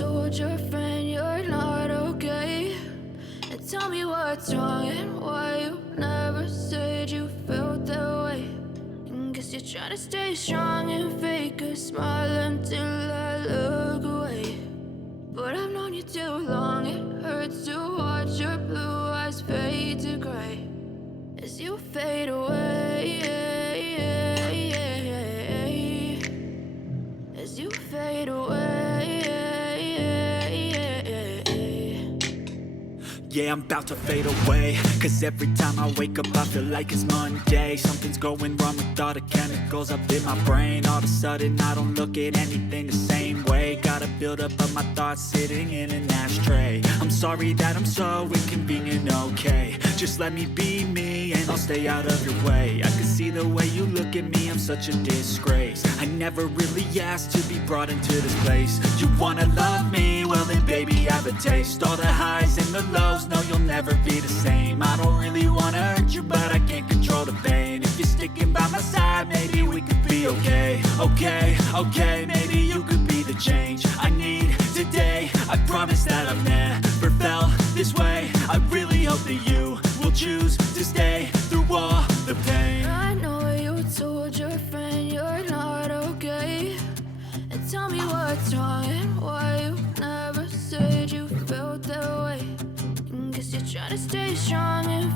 told your friend you're not okay? And tell me what's wrong and why you never said you felt that way. And guess you're trying to stay strong and fake a smile until I look away. But I've known you too long, it hurts to watch your blue eyes fade to gray as you fade away, as you fade away. Yeah, I'm about to fade away, cause every time I wake up I feel like it's Monday. Something's going wrong with all the chemicals up in my brain. All of a sudden I don't look at anything the same way. Got a buildup of my thoughts sitting in an ashtray. I'm sorry that I'm so inconvenient, okay? Just let me be me and I'll stay out of your way. I can see the way you look at me, I'm such a disgrace. I never really asked to be brought into this place. You wanna love me? Well then baby have a taste. All the highs and the lows, no you'll never be the same. I don't really wanna hurt you but I can't control the pain. If you're sticking by my side maybe we could be okay. Okay, maybe you could be the change I need today. I promise that I've never felt this way. I really hope that you will choose to stay through all the pain. I know you told your friend you're not okay. And tell me what's wrong and why you never said you felt that way. And guess you're trying to stay strong and